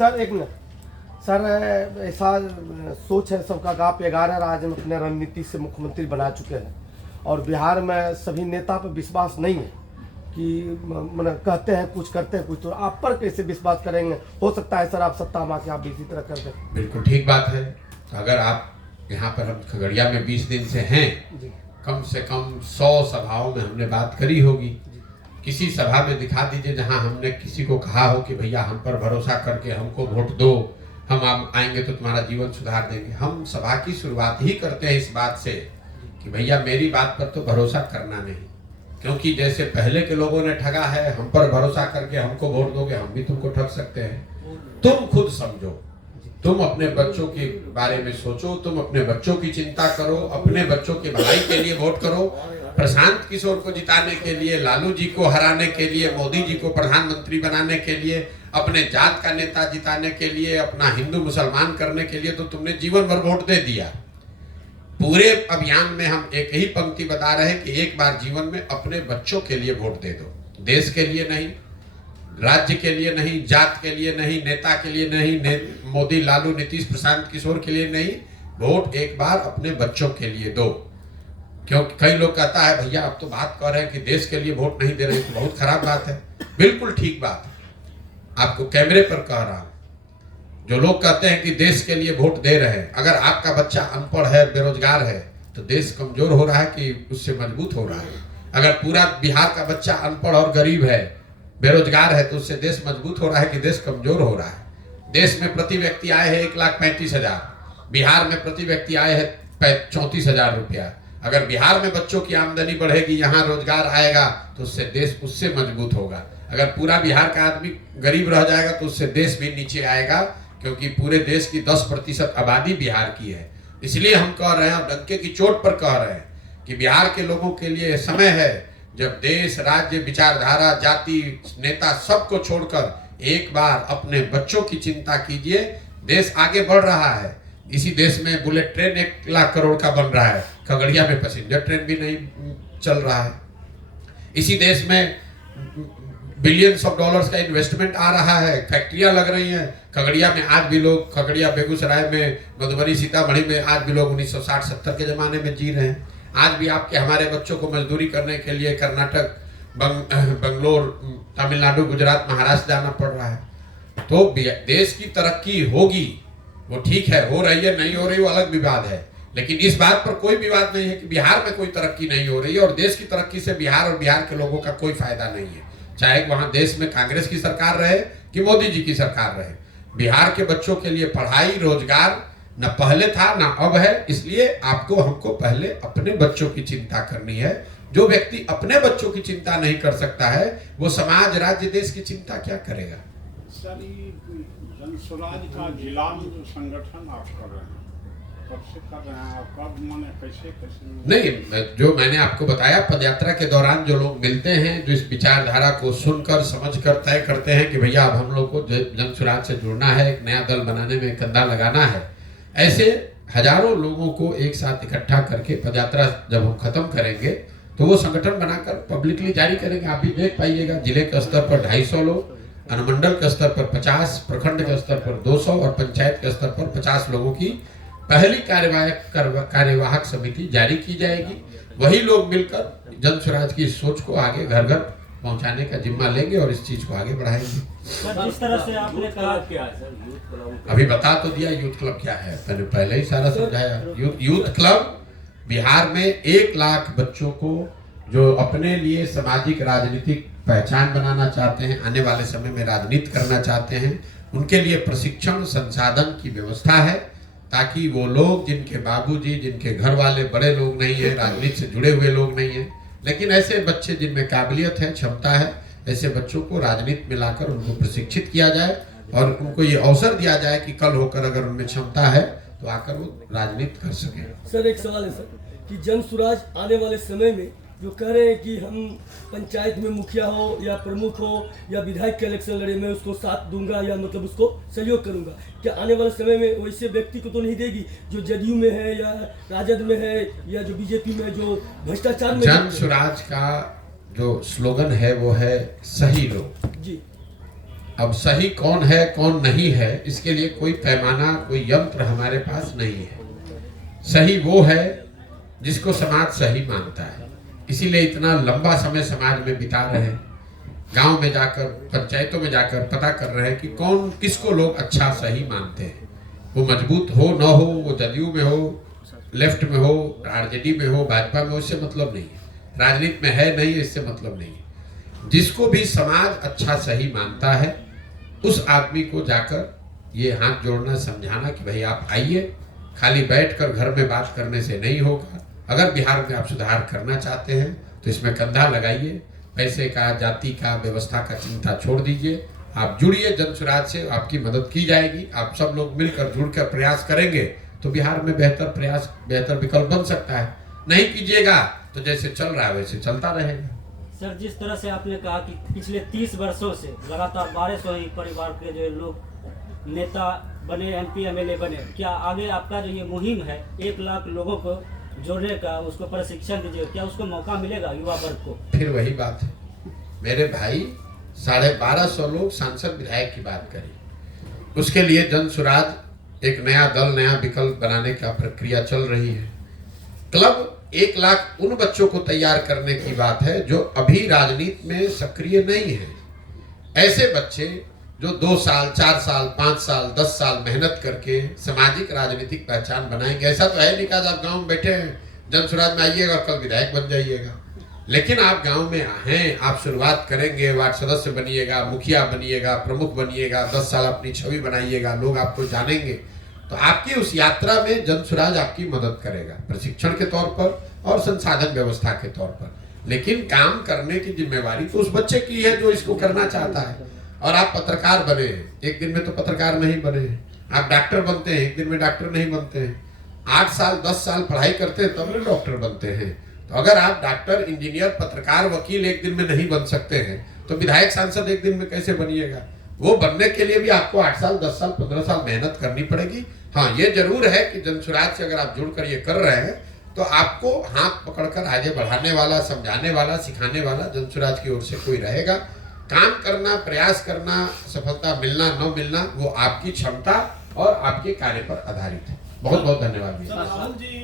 Sir एक minute sir, ऐसा सोच है सबका कि आप 11 राज्य में अपने रणनीति से मुख्यमंत्री बना चुके हैं और बिहार में सभी नेता पर विश्वास नहीं है कि मतलब कहते हैं कुछ करते हैं कुछ, तो आप पर कैसे विश्वास करेंगे? हो सकता है सर आप सत्ता में आके आप भी इसी तरह कर दें। बिल्कुल ठीक बात है। तो अगर आप यहाँ पर हम खगड़िया में 20 दिन से हैं, कम से कम 100 सभाओं में हमने बात करी होगी। किसी सभा में दिखा दीजिए जहाँ हमने किसी को कहा हो कि भैया हम पर भरोसा करके हमको वोट दो, हम आप आएंगे तो तुम्हारा जीवन सुधार देंगे। हम सभा की शुरुआत ही करते हैं इस बात से कि भैया मेरी बात पर तो भरोसा करना नहीं, क्योंकि जैसे पहले के लोगों ने ठगा है, हम पर भरोसा करके हमको वोट दोगे, हम भी तुमको ठग सकते हैं। तुम खुद समझो, तुम अपने बच्चों के बारे में सोचो, तुम अपने बच्चों की चिंता करो, अपने बच्चों की भलाई के लिए वोट करो। प्रशांत किशोर को जिताने के लिए, लालू जी को हराने के लिए, मोदी जी को प्रधानमंत्री बनाने के लिए, अपने जात का नेता जिताने के लिए, अपना हिंदू मुसलमान करने के लिए तो तुमने जीवन भर वोट दे दिया। पूरे अभियान में हम एक ही पंक्ति बता रहे हैं कि एक बार जीवन में अपने बच्चों के लिए वोट दे दो, देश के लिए नहीं, राज्य के लिए नहीं, जात के लिए नहीं, नेता के लिए नहीं, मोदी लालू नीतीश प्रशांत किशोर के लिए नहीं, वोट एक बार अपने बच्चों के लिए दो। क्योंकि कई लोग कहता है भैया आप तो बात कर रहे हैं कि देश के लिए वोट नहीं दे रहे, तो बहुत खराब बात है। बिल्कुल ठीक बात है, आपको कैमरे पर कह रहा हूं। जो लोग कहते हैं कि देश के लिए वोट दे रहे हैं, अगर आपका बच्चा अनपढ़ है, बेरोजगार है, तो देश कमजोर हो रहा है कि उससे मजबूत हो रहा है? अगर पूरा बिहार का बच्चा अनपढ़ और गरीब है, बेरोजगार है, तो उससे देश मजबूत हो रहा है कि देश कमजोर हो रहा है? देश में प्रति व्यक्ति आए हैं 1,35,000, बिहार में प्रति व्यक्ति आए हैं 34,000 रुपया। अगर बिहार में बच्चों की आमदनी बढ़ेगी, यहाँ रोजगार आएगा, तो उससे देश उससे मजबूत होगा। अगर पूरा बिहार का आदमी गरीब रह जाएगा तो उससे देश भी नीचे आएगा, क्योंकि पूरे देश की 10% आबादी बिहार की है। इसलिए हम कह रहे हैं, डंके की चोट पर कह रहे हैं कि बिहार के लोगों के लिए समय है जब देश, राज्य, विचारधारा, जाति, नेता सबको छोड़कर एक बार अपने बच्चों की चिंता कीजिए। देश आगे बढ़ रहा है। इसी देश में बुलेट ट्रेन 1 लाख करोड़ का बन रहा है, खगड़िया में पैसेंजर ट्रेन भी नहीं चल रहा है। इसी देश में बिलियंस ऑफ डॉलर्स का इन्वेस्टमेंट आ रहा है, फैक्ट्रियां लग रही हैं। खगड़िया में आज भी लोग, खगड़िया, बेगूसराय में, मधुबनी, सीतामढ़ी में आज भी लोग 1960-70 के ज़माने में जी रहे हैं। आज भी आपके हमारे बच्चों को मजदूरी करने के लिए कर्नाटक, बंगलोर, तमिलनाडु, गुजरात, महाराष्ट्र जाना पड़ रहा है। तो देश की तरक्की होगी, वो ठीक है, हो रही है, नहीं हो रही वो अलग विवाद है, लेकिन इस बात पर कोई विवाद नहीं है कि बिहार में कोई तरक्की नहीं हो रही है। और देश की तरक्की से बिहार और बिहार के लोगों का कोई फायदा नहीं है, चाहे वहाँ देश में कांग्रेस की सरकार रहे कि मोदी जी की सरकार रहे। बिहार के बच्चों के लिए पढ़ाई, रोजगार न पहले था न अब है। इसलिए आपको, हमको पहले अपने बच्चों की चिंता करनी है। जो व्यक्ति अपने बच्चों की चिंता नहीं कर सकता है, वो समाज, राज्य, देश की चिंता क्या करेगा? सर, जन स्वराज का जिला में जो संगठन आप कर रहे हैं, कब से कर रहे हैं, कब, माने कैसे? नहीं, जो मैंने आपको बताया, पदयात्रा के दौरान जो लोग मिलते हैं, जो इस विचारधारा को सुनकर, समझकर तय करते हैं कि भैया अब हम लोग को जन स्वराज से जुड़ना है, एक नया दल बनाने में कंधा लगाना है, ऐसे हजारों लोगों को एक साथ इकट्ठा करके पदयात्रा जब हम खत्म करेंगे तो वो संगठन बनाकर पब्लिकली जारी करेंगे। आप भी देख पाइएगा, जिले के स्तर पर 250 लोग, अनुमंडल के स्तर पर 50, प्रखंड के स्तर पर 200 और पंचायत के स्तर पर 50 लोगों की पहली कार्यवाहक समिति जारी की जाएगी। वही लोग मिलकर जन स्वराज की सोच को आगे घर घर पहुंचाने का जिम्मा लेंगे और इस चीज को आगे बढ़ाएंगे। जिस तरह से आपने कहा, क्या है सर यूथ क्लब? अभी बता तो दिया यूथ क्लब क्या है, मैंने पहले ही सारा समझाया। यूथ क्लब बिहार में 1 लाख बच्चों को जो अपने लिए सामाजिक, राजनीतिक पहचान बनाना चाहते हैं, आने वाले समय में राजनीति करना चाहते हैं, उनके लिए प्रशिक्षण, संसाधन की व्यवस्था है, ताकि वो लोग जिनके बाबूजी, जिनके घर वाले बड़े लोग नहीं है, राजनीति से जुड़े हुए लोग नहीं है, लेकिन ऐसे बच्चे जिनमें काबिलियत है, क्षमता है, ऐसे बच्चों को राजनीति में लाकर उनको प्रशिक्षित किया जाए और उनको ये अवसर दिया जाए कि कल होकर अगर उनमें क्षमता है तो आकर वो राजनीति कर सके। सर एक सवाल है सर कि जन स्वराज आने वाले समय में जो कह रहे हैं कि हम पंचायत में मुखिया हो या प्रमुख हो या विधायक के इलेक्शन लड़े, मैं उसको साथ दूंगा या मतलब उसको सहयोग करूंगा, क्या आने वाले समय में वैसे व्यक्ति को तो नहीं देगी जो जदयू में है या राजद में है या जो बीजेपी में, जो भ्रष्टाचार में? जन स्वराज का जो स्लोगन है वो है सही लोग। जी। अब सही कौन है कौन नहीं है, इसके लिए कोई पैमाना कोई यंत्र हमारे पास नहीं है। सही वो है जिसको समाज सही मानता है, इसीलिए इतना लंबा समय समाज में बिता रहे हैं, गांव में जाकर पंचायतों में जाकर पता कर रहे हैं कि कौन किसको लोग अच्छा सही मानते हैं। वो मजबूत हो न हो, वो जदयू में हो, लेफ्ट में हो, आरजेडी में हो, भाजपा में हो, इससे मतलब नहीं है। राजनीति में है नहीं, इससे मतलब नहीं है। जिसको भी समाज अच्छा सही मानता है उस आदमी को जाकर ये हाथ जोड़ना, समझाना कि भाई आप आइए, खाली बैठकर घर में बात करने से नहीं होगा। अगर बिहार में आप सुधार करना चाहते हैं तो इसमें कंधा लगाइए, पैसे का, जाति का, व्यवस्था का चिंता छोड़ दीजिए, आप जुड़िए जनसुराज से, आपकी मदद की जाएगी। आप सब लोग मिलकर जुड़कर प्रयास करेंगे तो बिहार में बेहतर विकल्प बन सकता है। नहीं कीजिएगा तो जैसे चल रहा है वैसे चलता रहेगा। सर, जिस तरह से आपने कहा कि पिछले 30 वर्षों से लगातार 1200 ही परिवार के जो लोग नेता बने, MP MLA बने, क्या आगे आपका जो ये मुहिम है 1 लाख लोगों को जोड़ने का, उसको प्रशिक्षण दीजिए, क्या उसको मौका मिलेगा युवा वर्ग को? फिर वही बात है मेरे भाई, 1250 लोग सांसद विधायक की बात करें, उसके लिए जनसुराज एक नया दल, नया विकल्प बनाने का प्रक्रिया चल रही है। क्लब 1 लाख उन बच्चों को तैयार करने की बात है जो अभी राजनीति में सक्रिय नहीं है। ऐसे बच्चे जो 2 साल, 4 साल, 5 साल, 10 साल मेहनत करके सामाजिक राजनीतिक पहचान बनाएंगे। ऐसा तो है नहीं कि आप गांव में बैठे हैं, जनसुराज में आइएगा और कल विधायक बन जाइएगा। लेकिन आप गांव में हैं, आप शुरुआत करेंगे, वार्ड सदस्य बनिएगा, मुखिया बनिएगा, प्रमुख बनिएगा, 10 साल अपनी छवि बनाइएगा, लोग आपको जानेंगे, तो आपकी उस यात्रा में जनसुराज आपकी मदद करेगा, प्रशिक्षण के तौर पर और संसाधन व्यवस्था के तौर पर। लेकिन काम करने की जिम्मेवारी तो उस बच्चे की है जो इसको करना चाहता है। और आप पत्रकार बने हैं, एक दिन में तो पत्रकार नहीं बने हैं। आप डॉक्टर बनते हैं, एक दिन में डॉक्टर नहीं बनते हैं। 8 साल 10 साल पढ़ाई करते हैं तब डॉक्टर बनते हैं। तो अगर आप डॉक्टर, इंजीनियर, पत्रकार, वकील एक दिन में नहीं बन सकते हैं तो विधायक, सांसद एक दिन में कैसे बनिएगा? वो बनने के लिए भी आपको 8 साल 10 साल 15 साल मेहनत करनी पड़ेगी। हाँ, ये जरूर है कि जनसुराज से अगर आप जुड़कर ये कर रहे हैं तो आपको हाथ पकड़कर आगे बढ़ाने वाला, समझाने वाला, सिखाने वाला जनसुराज की ओर से कोई रहेगा। काम करना, प्रयास करना, सफलता मिलना न मिलना वो आपकी क्षमता और आपके कार्य पर आधारित है। बहुत बहुत धन्यवाद।